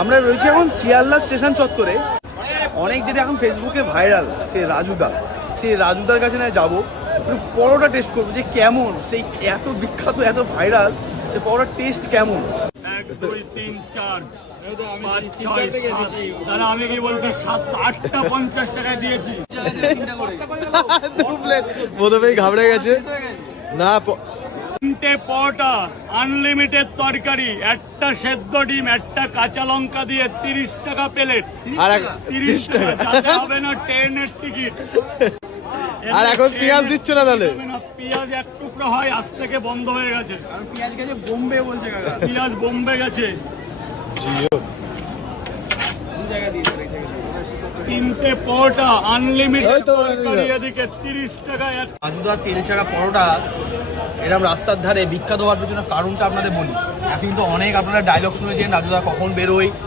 আমরা রয়েছি এখন শিয়ালদা স্টেশন চত্বরে। অনেক যেটা এখন ফেসবুকে ভাইরাল সেই রাজুদার কাছে না যাবো, একটু পরোটা টেস্ট করবো যে কেমন, সেই এত বিখ্যাত এত ভাইরাল সে পরোটার টেস্ট কেমন। 1 2 3 4 5 6 7 দাদা আমি কি বলছি 7 8টা 50 টাকা দিয়েছি। প্রথমেই ঘাবড়ে গেছে না। 3টে পরোটা, আনলিমিটেড তরকারি, একটা সেদ্ধ ডিম, একটা কাঁচা লঙ্কা দিয়ে 30 টাকা প্লেট। আর 30 টাকা যাতে হবে না ট্রেনের টিকিট। আর এখন পেঁয়াজ দিচ্ছ না তাহলে? পেঁয়াজ এক টুকরো হয়, আজ থেকে বন্ধ হয়ে গেছে। পেঁয়াজ গেছে বোম্বে বলছে কাকা, পেঁয়াজ বোম্বে গেছে। তিনটে পরোটা আনলিমিটেড তরকারি, এদিকে 30 টাকা। রাজুদা তেল ছাড়া পরোটা এরকম রাস্তার ধারে বিখ্যাত হওয়ার পেছনে কারণটা আপনাদের বলি। এখন কিন্তু অনেক আপনারা ডায়লগ শুনেছেন রাজুদা কখন বেরোয়,